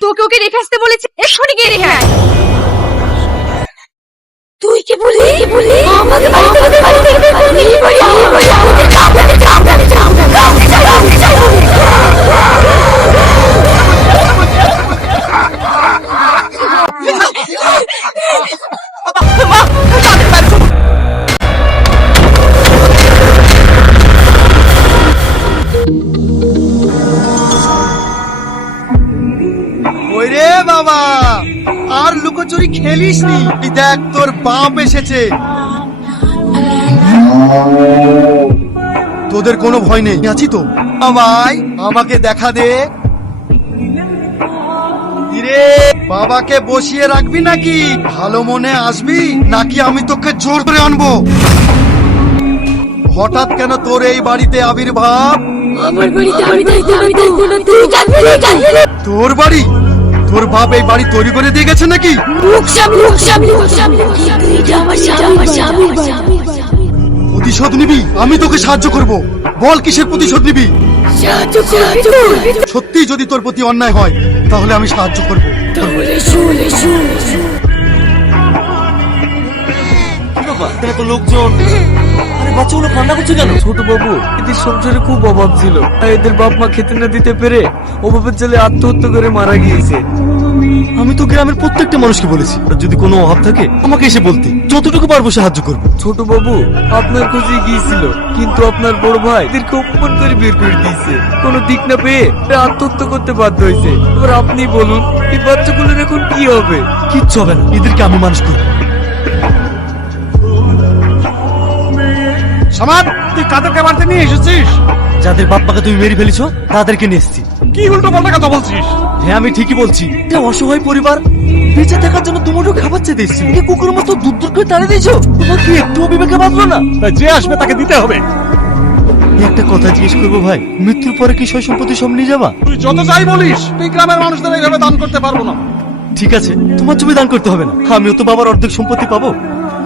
তোকে ওকে রেখে আসতে বলেছে, এক্ষুনি গিয়ে রেখে আয়। তুই কি বলি আমাদের বাড়ি থেকে ওরে বাবা, আর লুকোচুরি খেলিস নি। দেখ তোর বাপ এসেছে। তোদের কোনো ভয় নেই, আছি তো। ভাই আমাকে দেখা দে। রে বাবাকে বসিয়ে রাখবি নাকি? ভালো মনে আসবি নাকি আমি তোকে জোর করে আনবো? হঠাৎ কেন তোর এই বাড়িতে আবির্ভাব? আমার বাড়িতে আমি থাকবো না, তুই জানবি না। তোর বাড়ি? তোর বাপ এই বাড়ি তৈরি করে দিয়ে গেছে নাকি? প্রতিশোধ নিবি? আমি তোকে সাহায্য করব। বল কিসের প্রতিশোধ নিবি? সত্যি যদি তোর প্রতি অন্যায় হয় তাহলে আমি সাহায্য করব। তো লোকজন, আরে বাচ্চাগুলো কান্না করছে কেন? ছোট বাবু, এদের সংসারে খুব অভাব ছিল, আর এদের বাপ মা খেতে না দিতে পেরে অভাবের ছেলে আত্মহত্যা করে মারা গিয়েছে। আমি তো গ্রামের প্রত্যেকটা মানুষকে বলেছি যদি কোনো অভাব থাকে আমাকে এসে বলতে, যতটুকু পারবো সাহায্য করবো। ছোট বাবু আপনার খোঁজে গিয়েছিল, কিন্তু আপনার বড় ভাই এদেরকে অপমান করে বের করে দিয়েছে। কোনো দিক না পেয়ে এরা আত্মহত্যা করতে বাধ্য হয়েছে। এবার আপনি বলুন এই বাচ্চাগুলোর এখন কি হবে? কিচ্ছু হবে না, এদেরকে আমি মানুষ করবো। সমাজ, তুই কাদেরকে বাড়িতে নিয়ে এসেছিস? যাদের বাপ মাকে তুমি মেরে ফেলেছো তাদেরকে নিয়ে এসেছি। কি উল্টো পাল্টা কথা বলছিস? হ্যাঁ আমি ঠিকই বলছি। এটা অসহায় পরিবার, বেঁচে থাকার জন্য তোমারও খাবার চেয়ে দিচ্ছি। এই কুকুরের মতো দূর দূর করে তাড়িয়ে দিয়েছো। তোমার কি একটু বিবেকে বাঁধলো না? তাই যে আসবে তাকে দিতে হবে। একটা কথা জিজ্ঞেস করবো ভাই, মৃত্যুর পরে কি সয় সম্পত্তি সব নিয়ে যাবা? তুই যত যাই বলিস, তুই গ্রামের মানুষদের এইভাবে দান করতে পারবো না। ঠিক আছে, তোমার জমি দান করতে হবে না, আমিও তো বাবার অর্ধেক সম্পত্তি পাবো।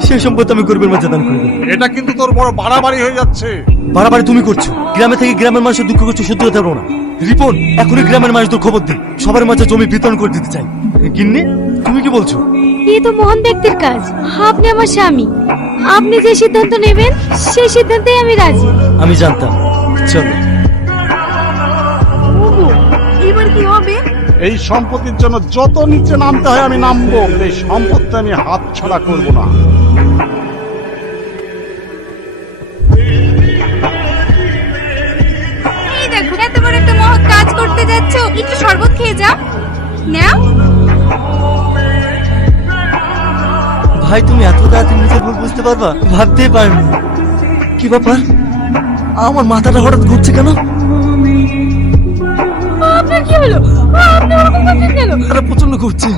সেই সম্পত্তি আমি গরিবের মাঝে দান করে দেবো। এটা কিন্তু তোর বড় বাড়াবাড়ি হয়ে যাচ্ছে। বাড়াবাড়ি তুমি করছো। গ্রামে থেকে গ্রামের মানুষের দুঃখ করছো, সহ্য করতে পারবো না। রিপন, এখনই গ্রামের মানুষদের খবর দিই, সবার মাঝে জমি বিতরণ করে দিতে চাই। গিন্নি, তুমি কি বলছো? এ তো মহান ব্যক্তির কাজ। আপনি আমার স্বামী, আপনি যে সিদ্ধান্ত নেবেন সেই সিদ্ধান্তেই আমি রাজি। আমি জানতাম। চলো। এবার কি হবে? এই সম্পত্তির জন্য যত নিচে নামতে হয় আমি নামবো, এই সম্পত্তি আমি হাত ছাড়া করবো না। এই দেখো, এত বড় একটা মহৎ কাজ করতে যাচ্ছ, একটু শরবত খেয়ে যাও। নাও। ভাই তুমি এত তাড়াতাড়ি নিজের ভুল বুঝতে পারবা? ভাবতেই পারিনি। কি ব্যাপার, আমার মাথাটা হঠাৎ ঘুরছে কেন? আপনার কি হলো? আপনি ওরকম করছেন কেন? আরে প্রচন্ড ঘুরছে।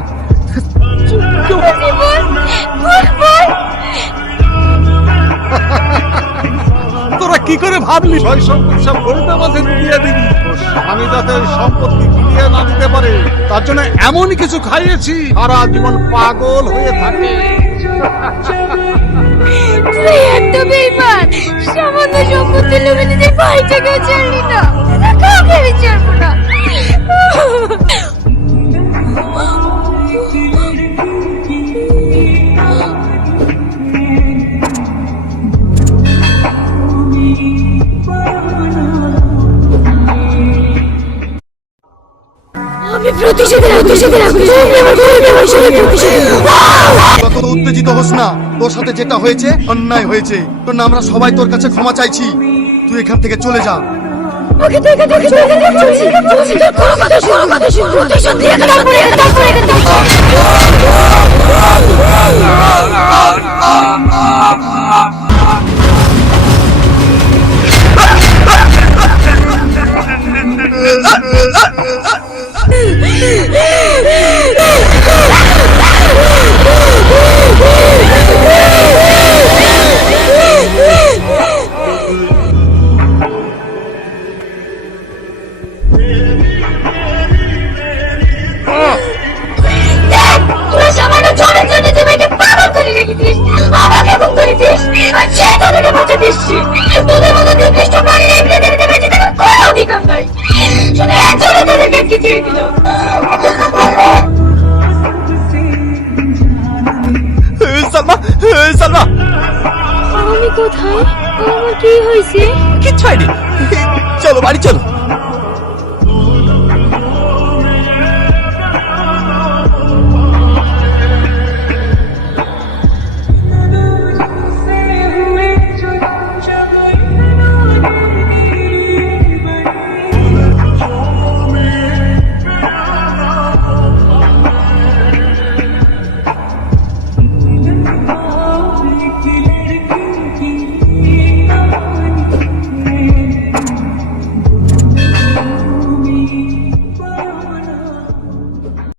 তোরা কি করে ভাবলি সয় সম্পত্তি সব গরিবের মাঝে দিয়ে দিবি? তোর স্বামী যাতে ওই সম্পত্তি ফিরিয়ে না দিতে পারে তার জন্য এমন কিছু খাইয়েছি সারা জীবন পাগল হয়ে থাকে। তুই এত বেঈমান, সামান্য সম্পত্তি লোভে নিজের ভাইটাকেও ছাড়লি না। কাউকে আমি ছাড়বো না। আমি প্রতিশোধ কত উত্তেজিত হোস না, তোর সাথে যেটা হয়েছে অন্যায় হয়েছে। তোর না আমরা সবাই তোর কাছে ক্ষমা চাইছি, তুই এখান থেকে চলে যা। তোদের মতো নির্দিষ্ট প্রাণীর এমনি কোনো অধিকার নাই। শুধু একজনে তাদেরকে ছেড়ে দিল। সালমা আমি কোথায়? আমার কি হয়েছে? কিচ্ছু হয়নি, চলো বাড়ি চলো।